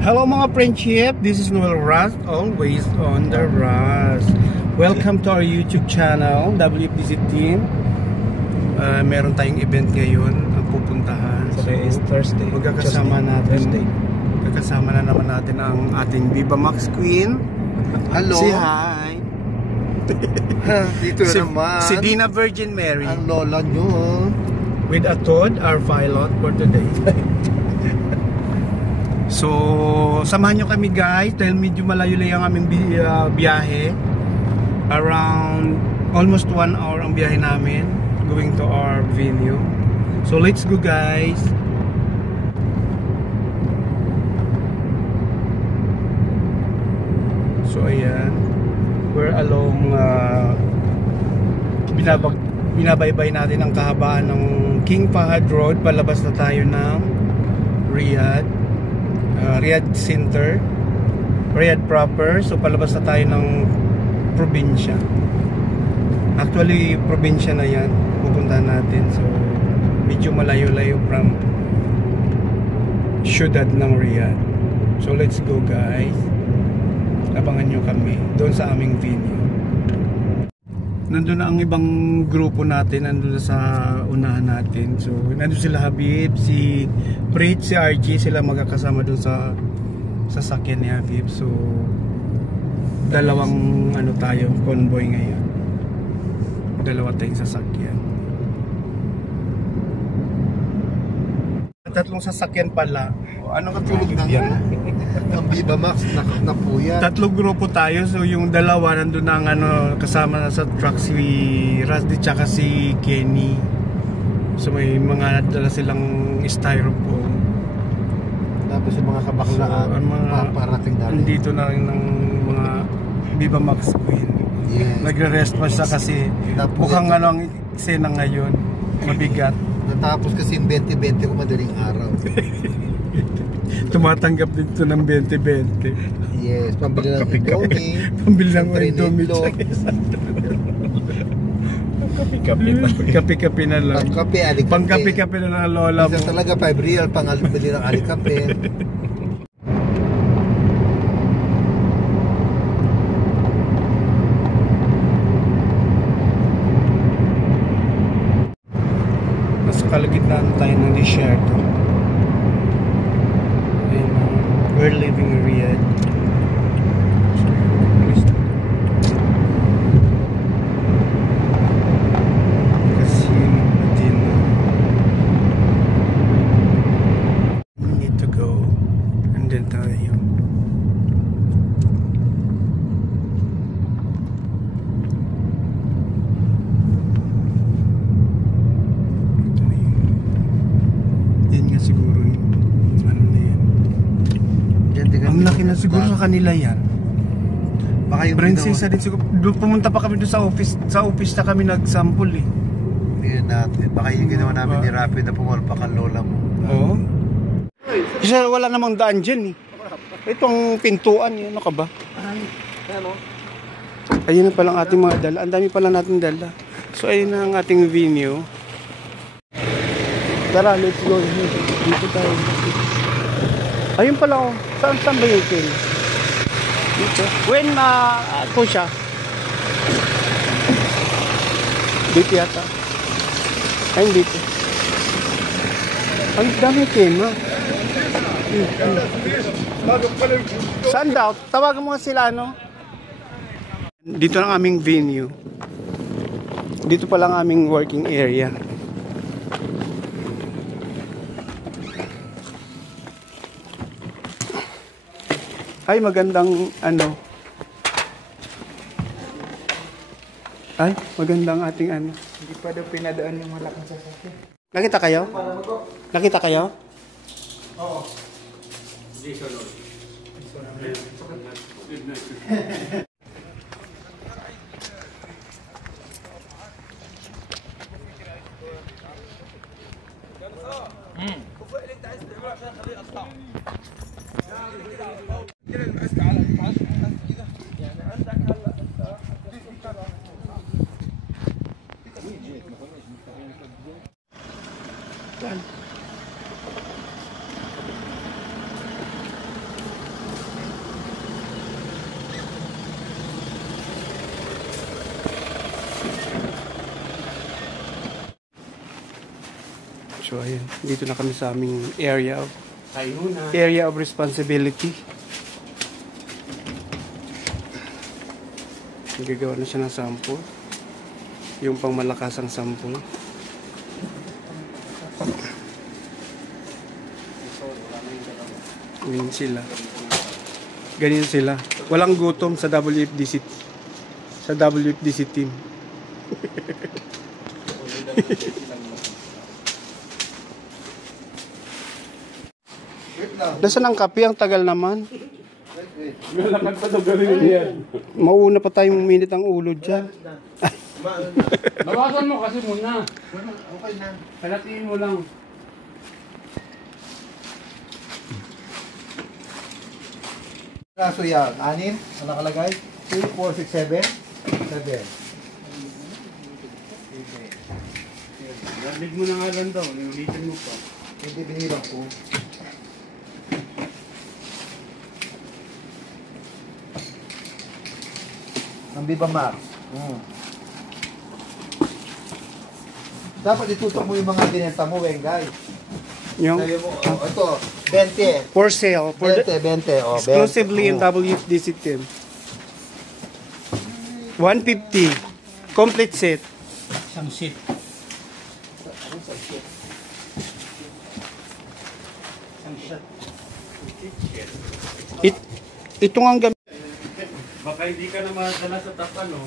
Hello mga friendship, this is Noel Ras, always on the Ras. Welcome to our YouTube channel, WPC Team. Meron tayong event ngayon ang pupuntahan. Today is Thursday. Magkakasama natin. Magkakasama na naman natin ang ating Viva Max Queen. Hello. Say hi. Dito naman. Si Dina Virgin Mary. Ang lola nyo. With a Todd, our pilot for today. So, samahan nyo kami guys dahil medyo malayo-layo ang aming biyahe. Around almost 1 hour ang biyahe namin going to our venue. So, let's go guys. So, ayan. We're along binabaybay natin ang kahabaan ng King Fahad Road. Palabas na tayo ng Riyadh. Riyadh Center, Riyadh proper. So palabas na tayo ng probinsya. Actually probinsya na yan pupuntahan natin. So medyo malayo-layo from syudad ng Riyadh. So let's go guys. Abangan nyo kami doon sa aming venue. Nandun na ang ibang grupo natin, nandun na sa unahan natin. So, nandun sila Habib, si Prit, si RG, sila magkakasama doon sa sasakyan ni Habib. So, dalawang tayo, convoy ngayon. Dalawa tayong sasakyan. Tatlong sasakyan pala. Ano katulog na yan? Ang Viva Max na po yan. Tatlong grupo tayo. So yung dalawa nandun na ang kasama na sa truck si Razdi tsaka si Kenny. So may mga dala silang styrofoam. Tapos yung mga kabaklaan, so, parating natin. Nandito na rin ng mga Viva Max Queen. Yes. Nagre-rest pa siya kasi mukhang ang eksena ngayon mabigat. Natapos kasi yung 20-20 ko madaling araw. Tumatanggap dito ng 20-20. Yes, pambili ng Indomie. Pambili ng Indomie. Kape-kape na lang. Pangkape-kape na ng lola mo. Isa talaga 5 real pang-bili ng alikape. Nasa kalagitnaan tayo ng desierto. We're living in Riyadh. Casino, Medina. We need to go and then tayo. Yan nga siguro yung ang laki na siguro sa kanila yan. Baka yung Prinsesa din siguro. Pumunta pa kami doon sa office. Sa office na kami nag-sample eh. Yun natin. Baka yung ginawa namin ni Rapid na pumulpa ka lola mo. Oo. Kasi wala namang daan dyan eh. Itong pintuan yun. Ano ka ba? Ayun na palang ating mga dala. Ang dami pala natin dala. So ayun na ang ating venue. Tara, let's go. Dito tayo. Ayun pala oh. Saan ba yung king? Dito. When ito siya. Dito yata. Ayun dito. Ang dami tema. Saan daw? Tawagan mo nga sila no? Dito ang aming venue. Dito pala ang aming working area. Ay, magandang Ay, magandang ating Hindi pa daw pinadaan yung malaking sasakyan. Nakita kayo? Nakita kayo? Oo. So ayun, dito na kami sa aming area Kainunan. of responsibility. Gagawa na siya ng sample. Yung pang malakasang sample. Ganyan sila. Walang gutom sa WFDC. Sa WFDC team. Wait lang. Nasaan ang kape? Ang tagal naman. Wait. Lalakad pa daw gawin yan. Mauna pa tayong minit ang ulo dyan. Bawasan mo kasi muna. Okay na. Kalatiin mo lang. Kaso yan, 6 ang nakalagay. 2, 4, 6, 7. 7. Lalig mo na nga lang daw. Ulitin mo pa. Hindi binilang ko. Ang Viva Max. Dapat itutok mo yung mga binenta mo, Wengay. Yung Sabi mo, oh, ito, 20. for sale. For 20, 20. Oh, exclusively in 20. WFDC team. 150. Complete set. Isang seat. Ito nga ang gamit. Baka hindi ka na madala sa top ano.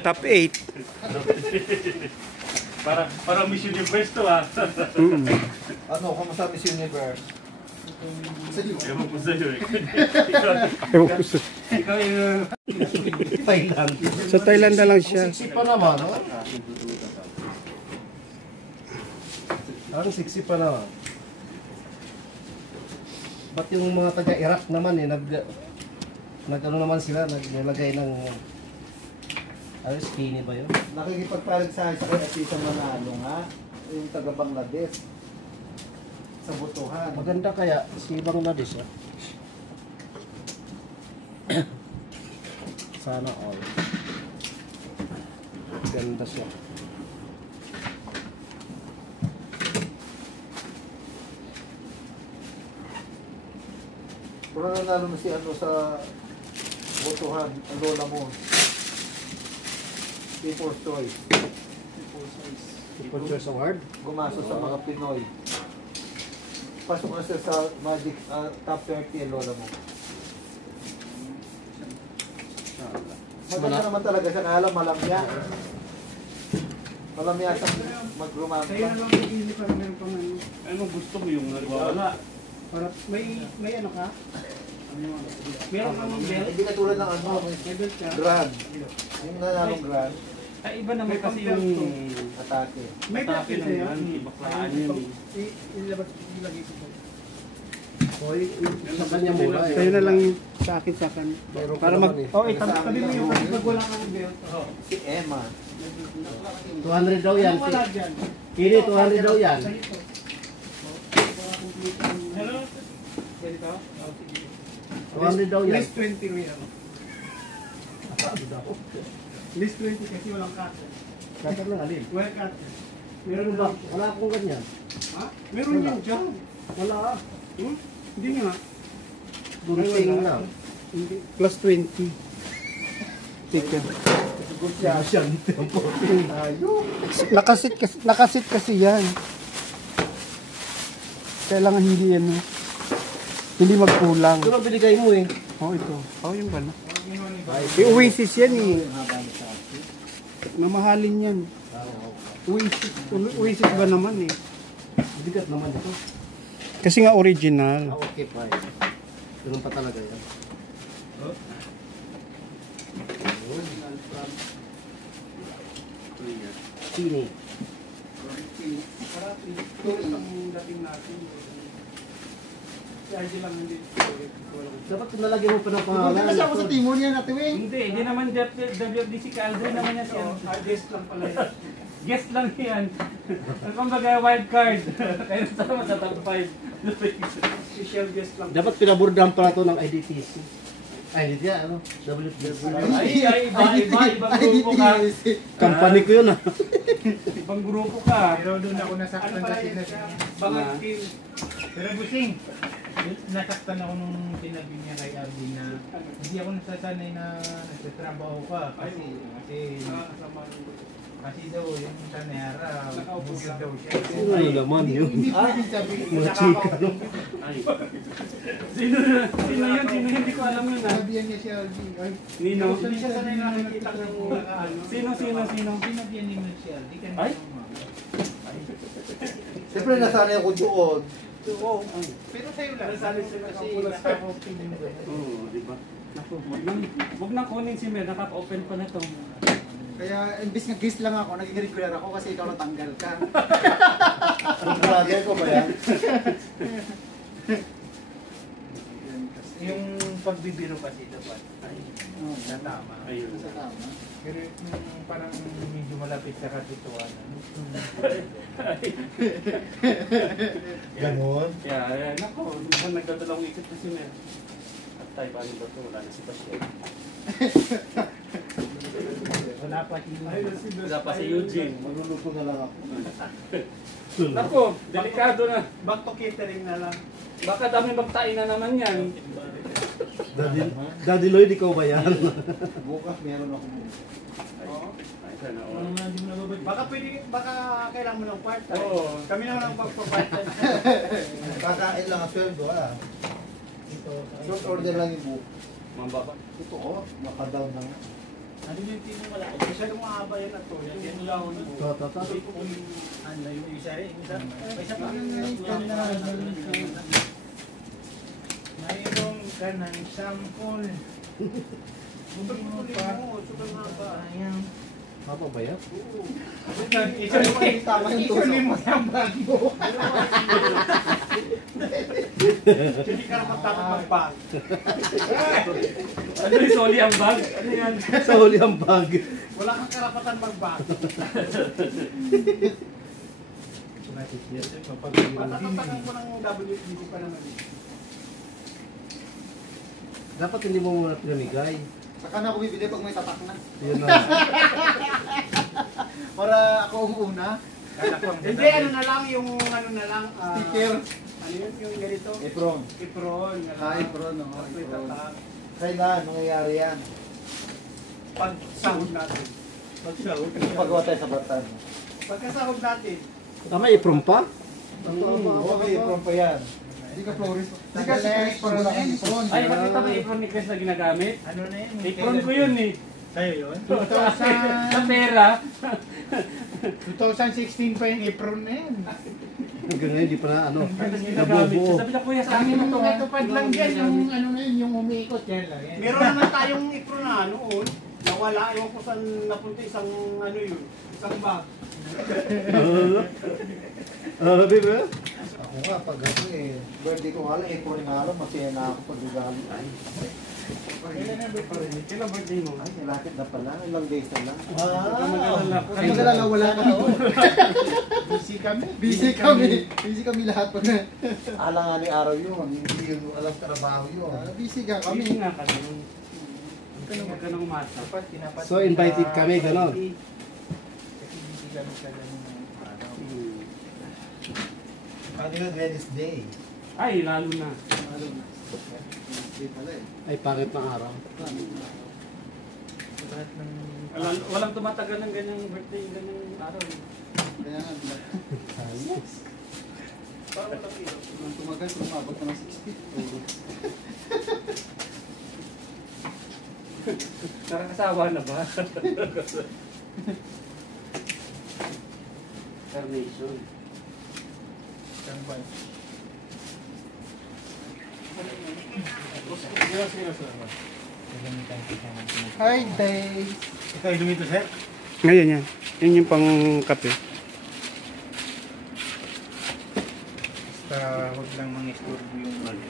Top 8. para Miss Universe to ah. Ano, kumusta Miss Universe? Ewan ko sa'yo eh. Ewan ko sa... Ikaw yung Thailand. Sa Thailand na lang siya. Sexy pa naman, no? Parang sexy pa naman. Ba't yung mga taga-Iraq naman eh, nag-ano naman sila, naglagay ng ano, skinny ba yun? Nakikipagpalag sa kay Atisa Manalo nga, yung taga Bangladesh sa botohan. Maganda kaya si Bangladesh ah. Sana all. Ganda siya. Pero nanalo na si ano sa botohan, ang lola mo. People's Choice. People's Choice Award? Gumaso sa mga Pinoy. Pasok na siya sa Magic Top 30 ang lola mo. Maganda naman talaga siya, kaya lang malamya. Malamya siyang mag-romance. Kaya lang pipili pa meron pang ano. Anong gusto mo yung nagwawala? Para may ano ka? Meron kang belt? Hindi katulad ng ano, May belt ka? Grand. Yung nanalong Grand, Ay, iba naman May kasi pang-belt yung to. atake. May belt atake din na yan. yan. Ibaklaan yun eh. Ilabas, ilagay ko po. Hoy, sa kanya mura eh. Kayo na lang yung sa akin. Mayroon Para ka mag... naman eh. Oh, tabi mo yung kasi pag wala kang belt. Si Emma. 200 daw yan. Wala dyan. Kini, 200 daw yan. Sa'yo to. Hello? Ganito? Oh, sige. 200 daw yan. List 20 real. List 20 kasi walang cut. Kakar lang alin. Well cut. Meron ba? Wala akong ganyan. Ha? Meron yan dyan. Wala ah. Hindi nga. Gunting lang. Hindi. Plus 20. Tika. Nakasit kasi yan. Kailangan hindi yan. Hindi magkulang. Ito lang binigay mo eh. Oh, ito. Oh, yung bala. Oasis yan eh. Mamahalin yan. Oasis ba naman eh. Bigat naman ito. Kasi nga original. Okay pa eh. Ganun pa talaga yan. Sini. Dapat nalagyan mo pa ng pangalan. Kasi ako sa timon niya natin, Wing. Hindi naman WFDC ka. Aldrin naman yan siya. Guest lang pala yan. Guest lang yan. Kumbaga wild card. Kaya nasama sa top 5. Special guest lang. Dapat pinaburdahan pala ito ng IDTC. Ay, hindi yan, ano? WTC. Ibang grupo ka. Company ko yun, ah. Ibang grupo ka. Pero doon ako nasaktan Ano pala kasi yun? na Bangag team. Pero busing, nasaktan ako nung sinabi niya kay Arvin na hindi ako nasasanay na nagtatrabaho ka kasi daw yung sanayara bugil daw siya. Sino na naman yun? Hindi pwedeng sabihin mo Mga chika, no? Sino yun? Sino hindi ko alam yun ah. Sabihan niya si Arvin. Ay, Nino? hindi siya sanay na nakikita ng Sino? Sinabihan ni Mel si Arvin. Ay? Siyempre nasanay ako doon. Pero sa'yo lang. Nasali sila Kasi kasi nakaka-open din ba? Oo, di ba? Naku, wag nang kunin si Mel, nakaka-open pa na to. Kaya imbis nga guest lang ako, naging regular ako kasi ikaw natanggal ka. Vlogger ko ba yan? Yung pagbibiro kasi dapat ay tama. Ayun. Sa tama. Pero yung parang medyo malapit sa katotohanan. Ganon. Kaya, naku, nagdadalawang isip na si Mel. At tayo, paano ba ito? Wala na si Pasyon. Wala pa Wala pa si Eugene. Magluluto na lang ako. Naku, delikado na. Back to catering na lang. Baka dami magtain na naman yan. Daddy Lloyd, ikaw ba yan? Bukas meron ako. Ay, sana all. Baka kailangan mo ng part-time. Oo. Kami naman ang pagpa-part-time. Kakain lang ang sweldo ah. Short order lang yung book. Mambaba. Ito oh, naka-down na nga. Ano yung tipong wala? Masyadong mahaba yan at to. Yan lang. Ano yung isa rin? Isa pa. Mayroong ka ng sample. Hindi mo pa. Ayan. Papa ba yan? Isuli mo yung bag mo. Hindi ka naman takot mag-bag. Ano yung soli ang bag? Ano yan? Sa huli ang bag. Wala kang karapatan mag-bag. Patatakan ko ng WTC pa naman. Dapat hindi mo muna pinamigay. Saka na ako bibili pag may tatak na. Yun na. Para ako ang una. Hindi, ano na lang, yung ano na lang. Sticker. Ano yun, yung ganito? Apron. Apron. Apron, oo, Tapos may apron. tatak. Kailan nangyayari yan? Pag-sahod natin. Pag-sahod. Pagawa tayo sa batan. Pagkasahod natin. Tama, iprom pa? Okay, apron pa yan. Hindi ka florist. Hindi ka secret for apron. Ay, nakita mo yung apron ni Chris na ginagamit? Ano na yun? Apron ko yun eh. Sa'yo yun? Sa pera. 2016 pa yung apron na yun. Ganun, hindi pa na ano. Ginagamit. Nabubuo. Sabi na kuya sa akin ito ha. Tupad lang yan, yung ano na yun, yung umiikot yan lang. Meron naman tayong apron na noon. Nawala, ewan ko saan napunta isang ano yun. Isang bag. Baby? Ako nga, pag ano eh, birthday ko nga lang, apron nga lang, masaya na ako pag regalo. Ay, Kailan birthday mo? ay, nilapit na pala, ilang days na lang. Kami na lang wala ka doon. Busy kami. Busy kami. Busy kami lahat pag na. Alanganing araw yun, hindi yun alam trabaho yun. Busy ka Kami kami. nga ka doon. Huwag ka nang umasa. So, invited kami, gano'n. Kasi busy kami sa ganun araw. Ano yun, Wednesday? Ay, lalo na. Busy pala eh. Ay, pangit ng araw. Lahat ng... Walang tumatagal ng ganyang birthday, ganyang araw. Kaya nga, Parang walang ilaw. nung tumagal, tumabot na ng 60. Nakakasawa na ba? Carnation. Hi, Dave. Ikaw yung lumito, sir? Ngayon yan. Yun yung pang kape. Basta huwag lang mang-istorbo yung ano.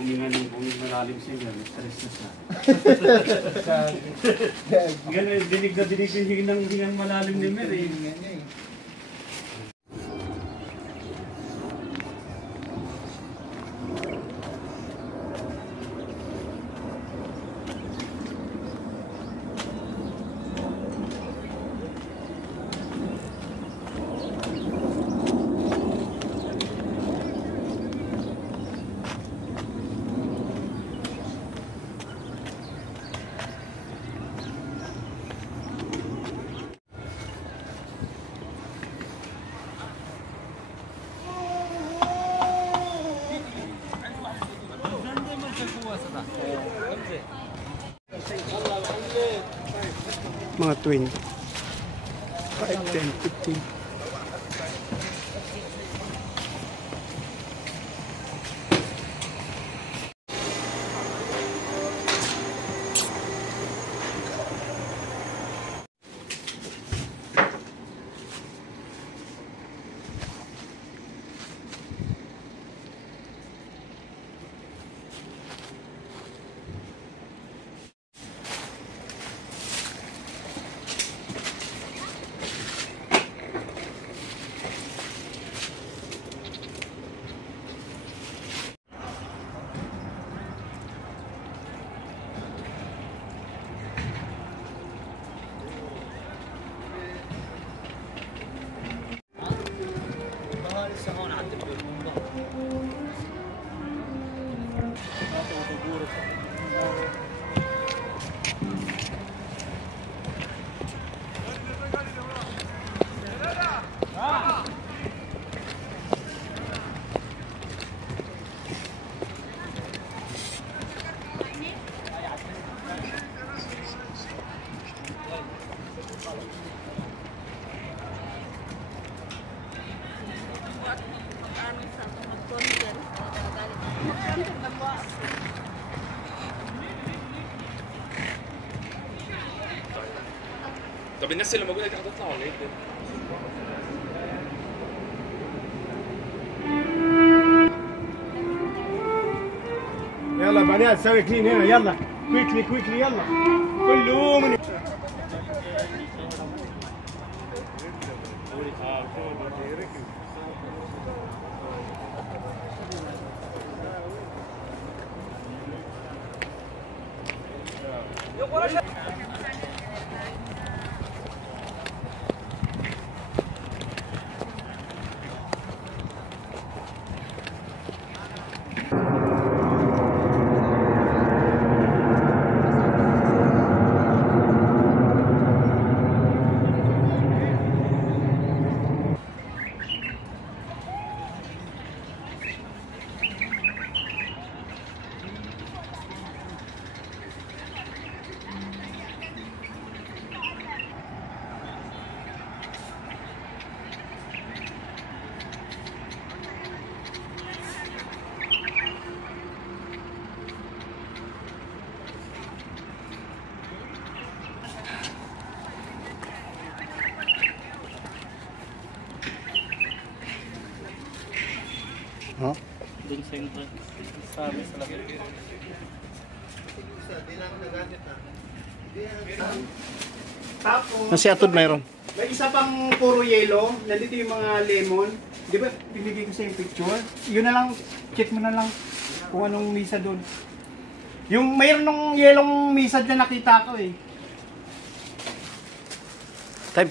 Huminga ng malalim siya, stress na siya. Ganun, dinig na dinig yung hingang malalim ni Mer eh. Ganyan niya eh. Mga 20. 5, 10, 15. طب الناس اللي موجوده دي هتطلع ولا ايه؟ يلا بنات سوي كلين هنا يلا كويكلي كويكلي يلا كله من Ha? Dun sa entrance. Sa amin sa labas. tapos Nasi atod mayroon. may isa pang puro yellow, nandito yung mga lemon. Di ba binigay ko sa yung picture? Yun na lang, check mo na lang kung anong misa doon. Yung mayroon ng yelong misa na nakita ko eh.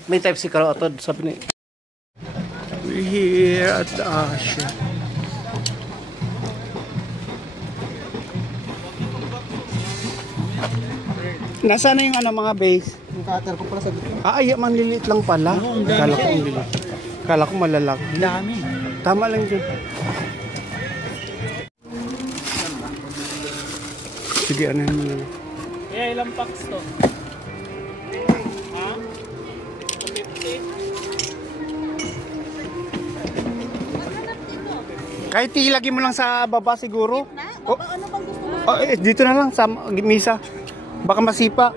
May type si Karo atod, sabi ni. We're here at the Asha. Nasaan na yung ano mga base? Yung cutter ko pala sa gitna. Ay, manliliit lang pala. Kala ko ang lilit. Kala ko malalaki. Dami. Tama lang dyan. Sige, ano yun mo na. Kaya ilang packs to? Ha? 50? Kahit ilagay mo lang sa baba siguro. Baba, ano bang gusto mo? Dito na lang sa misa. Baka masipa.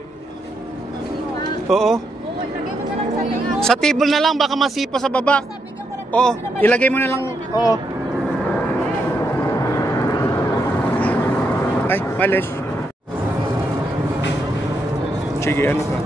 Oo. Lagay mo na lang sa table. Sa table na lang, baka masipa sa baba. Bigyan ko lang Oo, ilagay mo na lang. Oo. Ay, malis. Sige, ano ka?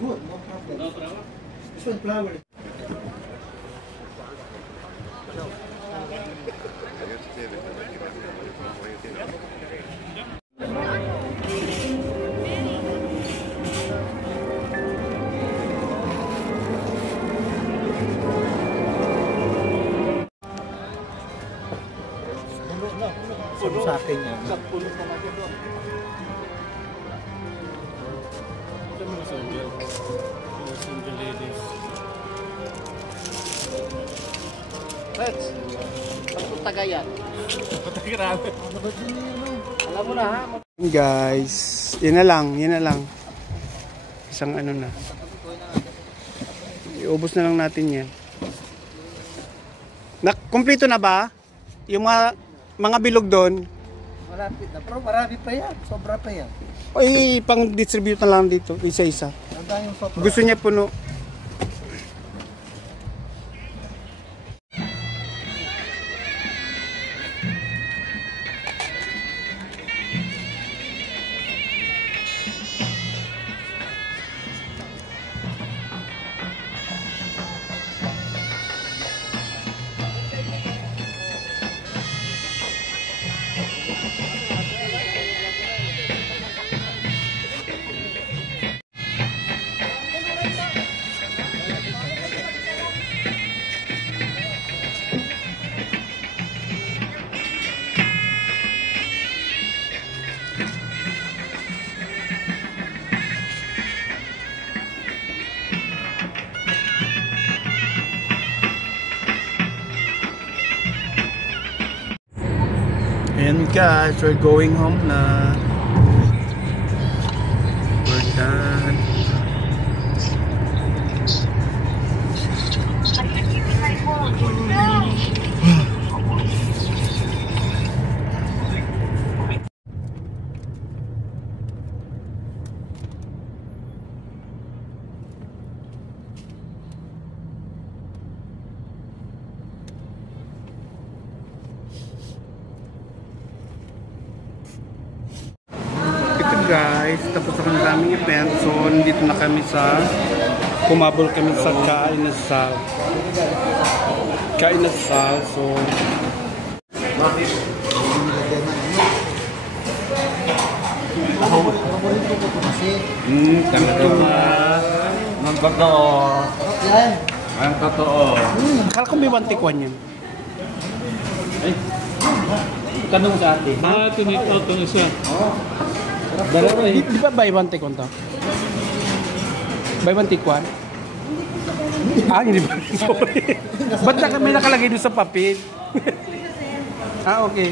Good, no problem. This one flower. Sa akin yan. Puno pa na doon. Single. Single ladies. Reds, ang Tagayan. Grabe. Alam mo na ha. Guys, yun na lang. Isang ano na. Iubos na lang natin yan. Kumpleto na ba? Yung mga bilog doon? Malapit na. Pero marami pa yan. Sobra pa yan. Ay, pang-distribute na lang dito. Isa-isa. Hanggang yung sobra. Gusto niya puno. And guys, we're going home na. We're done. Guys, tapos ang daming event, so nandito na kami sa kumabol kami sa Kainasal, so ang totoo ang totoo kala ko may wantikwan yun Kanong sa atin. Ito na siya. Dalawa eh. Di ba buy one take one to? Buy one take one? Hindi ba? Sorry. Ba't may nakalagay doon sa papel? Okay.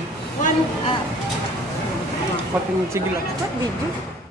Pati sige lang. What video?